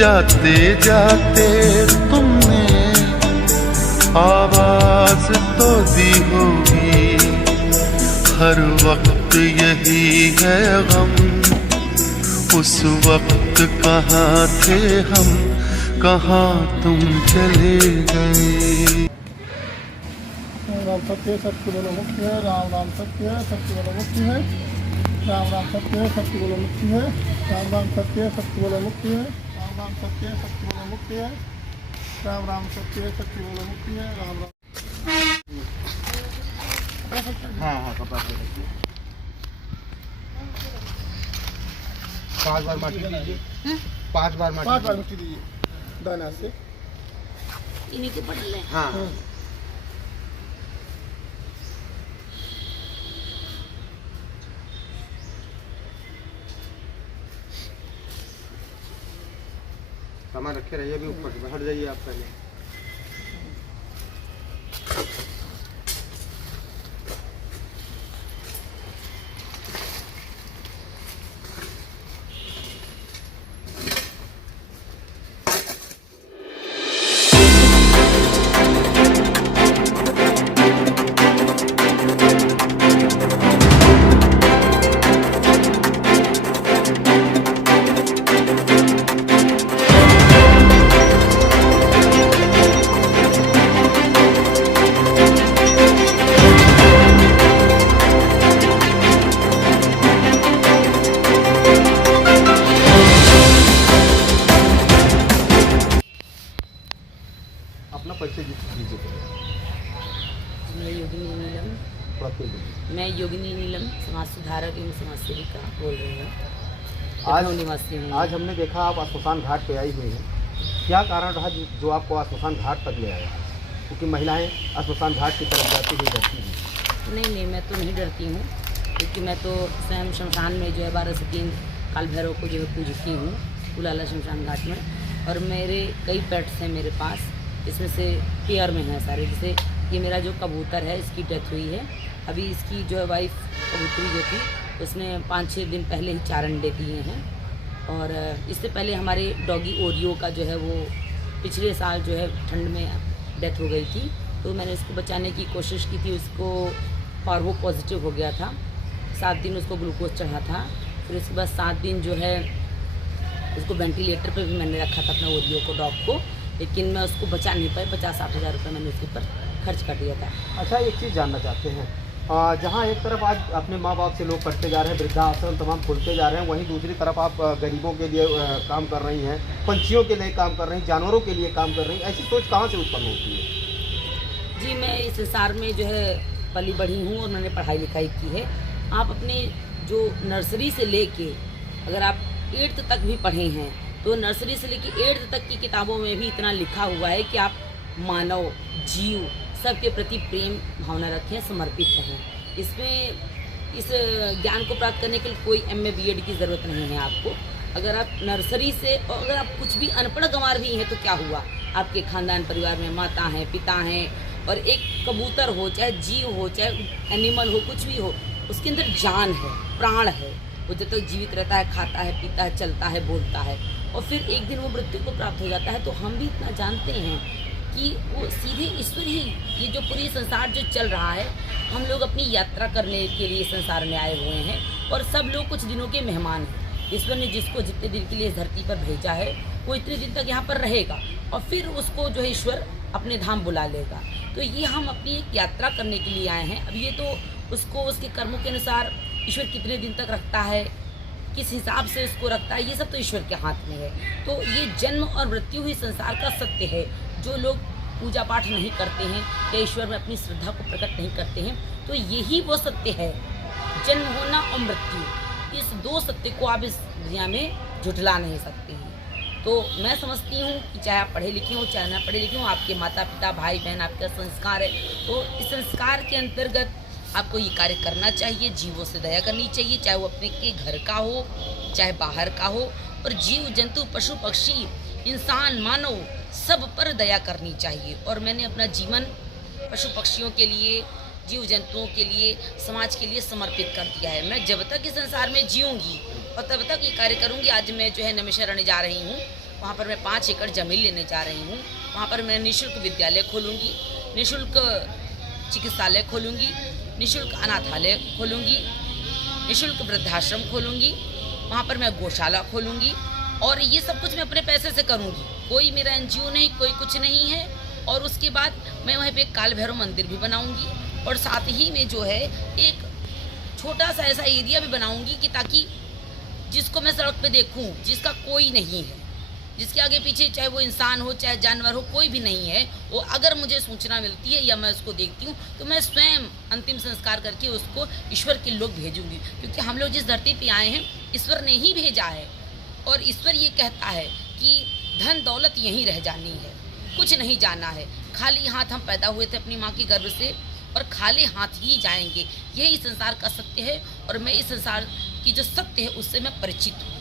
जाते जाते तुमने आवाज तो दी होगी, हर वक्त यही है गम। उस वक्त कहाँ थे हम, कहाँ तुम चले गए। राम सत्य सत्य बोलो मुक्ति है, राम राम सत्य है, सत्य बोलो मुक्ति है, राम राम सत्य है, सत्य बोलो मुक्ति है, राम राम सत्य है, सत्य बोलो मुक्ति है, राम राम सत्य है, सत्य बोलो मुक्ति है, राम राम सत्य है, सत्य बोलो मुक्ति है, राम राम। हाँ कपड़ा से रखिए। 5 बार माटी दीजिए, 5 बार माटी दीजिए दाना से। इन्हीं के पटल है। हाँ सामान रखे रहिए, अभी ऊपर हट जाइए आप पहले। अपना परिचय दीजिए। मैं योगिनी नीलम समाज सुधारक एवं समाज सेविका बोल रही हूँ। आज हमने देखा आप श्मशान घाट पे आई हुई हैं, क्या कारण रहा जो आपको श्मशान घाट तक ले आया? क्योंकि महिलाएं श्मशान घाट की तरफ जाती हुई डरती हैं। नहीं, मैं तो नहीं डरती हूँ, क्योंकि मैं तो स्वयं शमशान में जो है 12 से 3 काल भैरव को जो है पूजती हूँ कुलाला शमशान घाट में। और मेरे कई पेट्स हैं मेरे पास, इसमें से पेयर में हैं सारे। जैसे ये मेरा जो कबूतर है, इसकी डेथ हुई है। अभी इसकी जो है वाइफ कबूतरी जो थी, उसने 5-6 दिन पहले ही 4 अंडे दिए हैं। और इससे पहले हमारे डॉगी ओरियो का जो है वो पिछले साल जो है ठंड में डेथ हो गई थी, तो मैंने उसको बचाने की कोशिश की थी। उसको पार्वो पॉजिटिव हो गया था, 7 दिन उसको ग्लूकोज चढ़ा था। फिर उसके बाद 7 दिन जो है उसको वेंटिलेटर पे भी मैंने रखा था अपना ओरियो को, डॉग को, लेकिन मैं उसको बचा नहीं पाई। 50-60 हज़ार रुपये मैंने उसके ऊपर खर्च कर दिया था। अच्छा, एक चीज़ जानना चाहते हैं, जहाँ एक तरफ आज अपने माँ बाप से लोग करते जा रहे हैं, वृद्धाश्रम तमाम खुलते जा रहे हैं, वहीं दूसरी तरफ आप गरीबों के लिए काम कर रही हैं, पंछियों के लिए काम कर रही हैं, जानवरों के लिए काम कर रही हैं। ऐसी सोच कहाँ से उत्पन्न होती है? जी, मैं इस संसार में जो है पली बढ़ी हूँ और मैंने पढ़ाई लिखाई की है। आप अपने जो नर्सरी से लेके अगर आप 8th तक भी पढ़े हैं, तो नर्सरी से लेके 8th तक की किताबों में भी इतना लिखा हुआ है कि आप मानव जीव सबके प्रति प्रेम भावना रखें, समर्पित रहें। इसमें इस ज्ञान को प्राप्त करने के लिए कोई MA BEd की ज़रूरत नहीं है आपको। अगर आप नर्सरी से, और अगर आप कुछ भी अनपढ़ गंवार भी हैं तो क्या हुआ, आपके खानदान परिवार में माता हैं, पिता हैं, और एक कबूतर हो, चाहे जीव हो, चाहे एनिमल हो, कुछ भी हो, उसके अंदर जान है, प्राण है। वो जब तक जीवित रहता है, खाता है, पीता है, चलता है, बोलता है, और फिर एक दिन वो मृत्यु को प्राप्त हो जाता है। तो हम भी इतना जानते हैं कि वो सीधे ईश्वर ही, ये जो पूरी संसार जो चल रहा है, हम लोग अपनी यात्रा करने के लिए संसार में आए हुए हैं, और सब लोग कुछ दिनों के मेहमान हैं। ईश्वर ने जिसको जितने दिन के लिए इस धरती पर भेजा है, वो इतने दिन तक यहाँ पर रहेगा, और फिर उसको जो है ईश्वर अपने धाम बुला लेगा। तो ये हम अपनी एक यात्रा करने के लिए आए हैं। अब ये तो उसको उसके कर्मों के अनुसार ईश्वर कितने दिन तक रखता है, किस हिसाब से उसको रखता है, ये सब तो ईश्वर के हाथ में है। तो ये जन्म और मृत्यु ही संसार का सत्य है। जो लोग पूजा पाठ नहीं करते हैं या ईश्वर में अपनी श्रद्धा को प्रकट नहीं करते हैं, तो यही वो सत्य है, जन्म होना और मृत्यु। इस 2 सत्य को आप इस दुनिया में झुठला नहीं सकते हैं। तो मैं समझती हूँ कि चाहे आप पढ़े लिखे हों, चाहे ना पढ़े लिखे हों, आपके माता पिता, भाई बहन आपका संस्कार है, तो इस संस्कार के अंतर्गत आपको ये कार्य करना चाहिए। जीवों से दया करनी चाहिए, चाहे वो अपने के घर का हो, चाहे बाहर का हो। और जीव जंतु, पशु पक्षी, इंसान, मानव, सब पर दया करनी चाहिए। और मैंने अपना जीवन पशु पक्षियों के लिए, जीव जंतुओं के लिए, समाज के लिए समर्पित कर दिया है। मैं जब तक इस संसार में जीऊँगी और तब तक ये कार्य करूँगी। आज मैं जो है नैमिषारण्य जा रही हूँ, वहाँ पर मैं 5 एकड़ ज़मीन लेने जा रही हूँ। वहाँ पर मैं निःशुल्क विद्यालय खोलूँगी, निःशुल्क चिकित्सालय खोलूँगी, निःशुल्क अनाथालय खोलूँगी, निःशुल्क वृद्धाश्रम खोलूँगी, वहाँ पर मैं गौशाला खोलूँगी और ये सब कुछ मैं अपने पैसे से करूँगी। कोई मेरा NGO नहीं, कोई कुछ नहीं है। और उसके बाद मैं वहीं पे एक काल भैरव मंदिर भी बनाऊँगी और साथ ही में जो है एक छोटा सा ऐसा एरिया भी बनाऊँगी कि ताकि जिसको मैं सड़क पे देखूँ, जिसका कोई नहीं है, जिसके आगे पीछे चाहे वो इंसान हो चाहे जानवर हो, कोई भी नहीं है, वो अगर मुझे सूचना मिलती है या मैं उसको देखती हूँ तो मैं स्वयं अंतिम संस्कार करके उसको ईश्वर के लोग भेजूंगी। क्योंकि हम लोग जिस धरती पे आए हैं ईश्वर ने ही भेजा है और ईश्वर ये कहता है कि धन दौलत यहीं रह जानी है, कुछ नहीं जाना है। खाली हाथ हम पैदा हुए थे अपनी माँ के गर्भ से और खाली हाथ ही जाएंगे। यही संसार का सत्य है और मैं इस संसार की जो सत्य है उससे मैं परिचित हूँ।